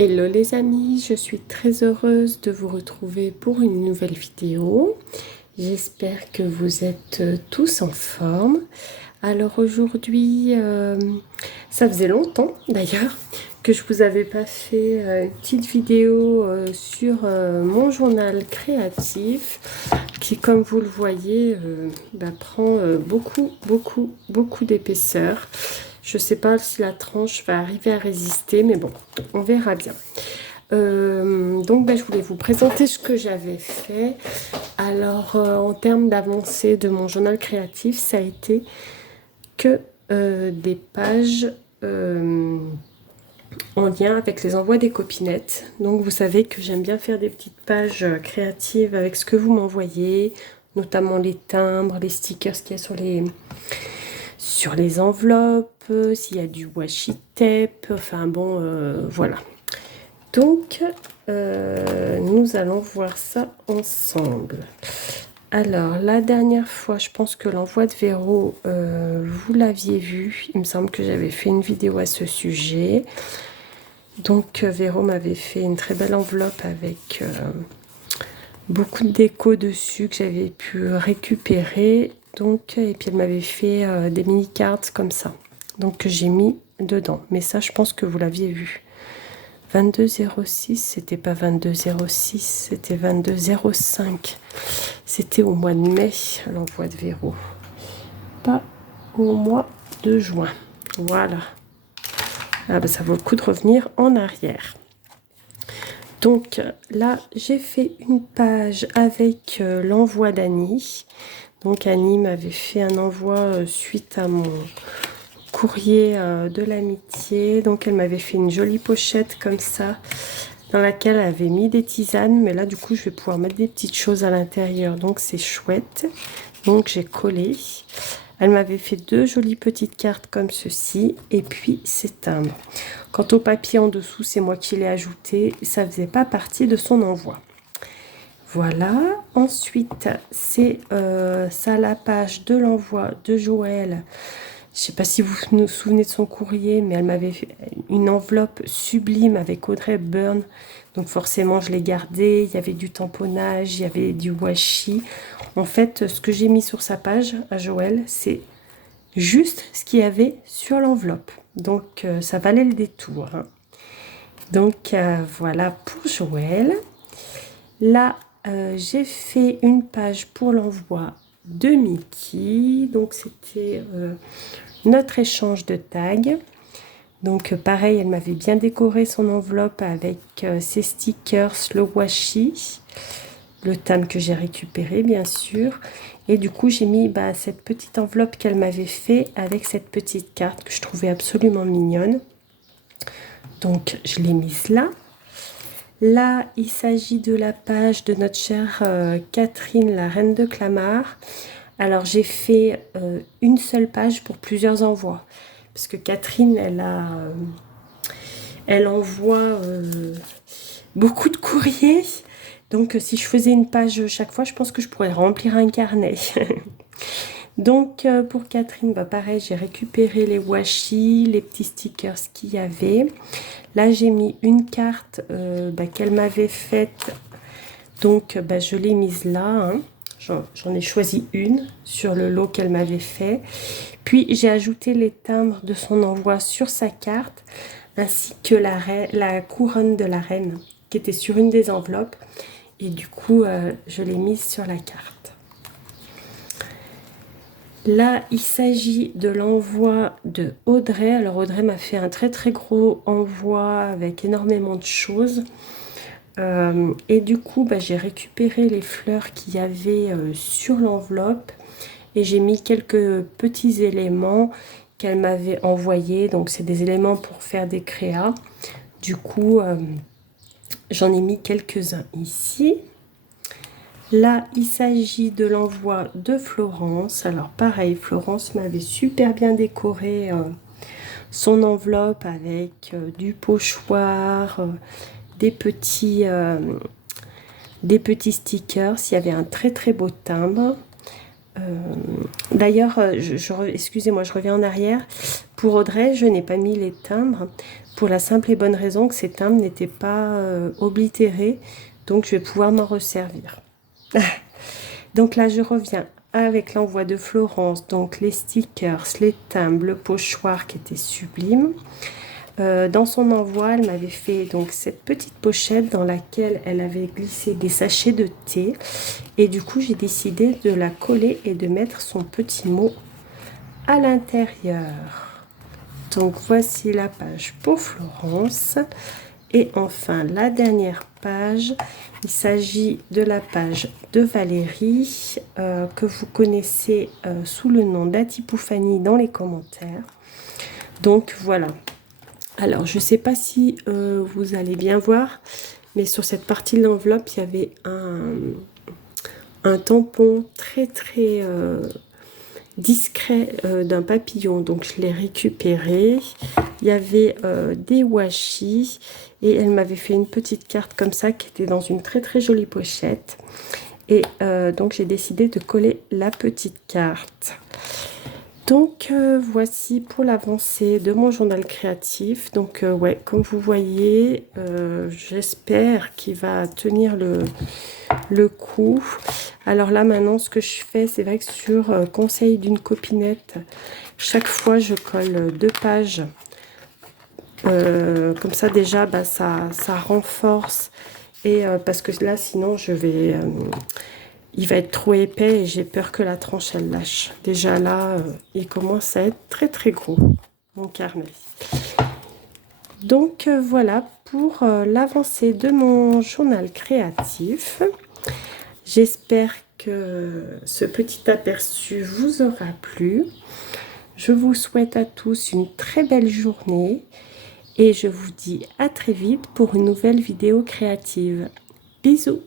Hello les amis, je suis très heureuse de vous retrouver pour une nouvelle vidéo. J'espère que vous êtes tous en forme. Alors aujourd'hui, ça faisait longtemps d'ailleurs que je vous avais pas fait une petite vidéo sur mon journal créatif qui, comme vous le voyez, prend beaucoup d'épaisseur. Je ne sais pas si la tranche va arriver à résister, mais bon, on verra bien. Donc, je voulais vous présenter ce que j'avais fait. Alors, en termes d'avancée de mon journal créatif, ça a été que des pages en lien avec les envois des copinettes. Donc, vous savez que j'aime bien faire des petites pages créatives avec ce que vous m'envoyez, notamment les timbres, les stickers qu'il y a sur les enveloppes, s'il y a du washi tape, enfin bon, voilà. Donc, nous allons voir ça ensemble. Alors, la dernière fois, je pense que l'envoi de Véro, vous l'aviez vu. Il me semble que j'avais fait une vidéo à ce sujet. Donc, Véro m'avait fait une très belle enveloppe avec beaucoup de déco dessus que j'avais pu récupérer. Donc, et puis elle m'avait fait des mini cards comme ça. Donc, que j'ai mis dedans. Mais ça, je pense que vous l'aviez vu. 22,06, c'était pas 22,06, c'était 22,05. C'était au mois de mai, l'envoi de Véro. Pas au mois de juin. Voilà. Ah ça vaut le coup de revenir en arrière. Donc là, j'ai fait une page avec l'envoi d'Annie. Donc Annie m'avait fait un envoi suite à mon courrier de l'amitié. Donc elle m'avait fait une jolie pochette comme ça, dans laquelle elle avait mis des tisanes. Mais là, du coup, je vais pouvoir mettre des petites choses à l'intérieur. Donc c'est chouette. Donc j'ai collé. Elle m'avait fait deux jolies petites cartes comme ceci. Et puis c'est timbres. Quant au papier en dessous, c'est moi qui l'ai ajouté. Ça ne faisait pas partie de son envoi. Voilà. Ensuite, c'est ça la page de l'envoi de Joël. Je ne sais pas si vous vous souvenez de son courrier, mais elle m'avait fait une enveloppe sublime avec Audrey Hepburn. Donc forcément, je l'ai gardée. Il y avait du tamponnage, il y avait du washi. En fait, ce que j'ai mis sur sa page à Joël, c'est juste ce qu'il y avait sur l'enveloppe. Donc, ça valait le détour. Hein. Donc, voilà pour Joël. Là, j'ai fait une page pour l'envoi de Mickey. Donc, c'était notre échange de tags. Donc, pareil, elle m'avait bien décoré son enveloppe avec ses stickers, le washi, le thème que j'ai récupéré, bien sûr. Et du coup, j'ai mis cette petite enveloppe qu'elle m'avait fait avec cette petite carte que je trouvais absolument mignonne. Donc, je l'ai mise là. Là, il s'agit de la page de notre chère Catherine, la reine de Clamart. Alors, j'ai fait une seule page pour plusieurs envois. Parce que Catherine, elle envoie beaucoup de courriers. Donc, si je faisais une page chaque fois, je pense que je pourrais remplir un carnet. Donc, pour Catherine, pareil, j'ai récupéré les washi, les petits stickers qu'il y avait. Là, j'ai mis une carte qu'elle m'avait faite. Donc, je l'ai mise là. Hein. J'en ai choisi une sur le lot qu'elle m'avait fait. Puis, j'ai ajouté les timbres de son envoi sur sa carte, ainsi que la couronne de la reine qui était sur une des enveloppes. Et du coup, je l'ai mise sur la carte. Là, il s'agit de l'envoi de Audrey. Alors, Audrey m'a fait un très très gros envoi avec énormément de choses. Et du coup, j'ai récupéré les fleurs qu'il y avait sur l'enveloppe. Et j'ai mis quelques petits éléments qu'elle m'avait envoyés. Donc, c'est des éléments pour faire des créas. Du coup, j'en ai mis quelques-uns ici. Là, il s'agit de l'envoi de Florence. Alors pareil, Florence m'avait super bien décoré son enveloppe avec du pochoir, des petits stickers. Il y avait un très très beau timbre. D'ailleurs, excusez-moi, je reviens en arrière. Pour Audrey, je n'ai pas mis les timbres pour la simple et bonne raison que ces timbres n'étaient pas oblitérés, donc je vais pouvoir m'en resservir. Donc là, je reviens avec l'envoi de Florence, donc les stickers, les timbres, le pochoir qui était sublime. Dans son envoi, elle m'avait fait donc cette petite pochette dans laquelle elle avait glissé des sachets de thé. Et du coup, j'ai décidé de la coller et de mettre son petit mot à l'intérieur. Donc voici la page pour Florence. Et enfin, la dernière page, il s'agit de la page de Valérie, que vous connaissez sous le nom d'Atipoufani dans les commentaires. Donc voilà. Alors, je ne sais pas si vous allez bien voir, mais sur cette partie de l'enveloppe, il y avait un tampon très discret d'un papillon. Donc, je l'ai récupéré. Il y avait des washi et elle m'avait fait une petite carte comme ça qui était dans une très jolie pochette. Et donc, j'ai décidé de coller la petite carte. Donc voici pour l'avancée de mon journal créatif. Donc ouais, comme vous voyez, j'espère qu'il va tenir le coup. Alors là maintenant, ce que je fais, c'est vrai que sur conseil d'une copinette, chaque fois je colle 2 pages. Comme ça déjà, bah, ça renforce. Et parce que là, sinon, il va être trop épais et j'ai peur que la tranche elle lâche. Déjà là, il commence à être très gros, mon carnet. Donc voilà pour l'avancée de mon journal créatif. J'espère que ce petit aperçu vous aura plu. Je vous souhaite à tous une très belle journée et je vous dis à très vite pour une nouvelle vidéo créative. Bisous!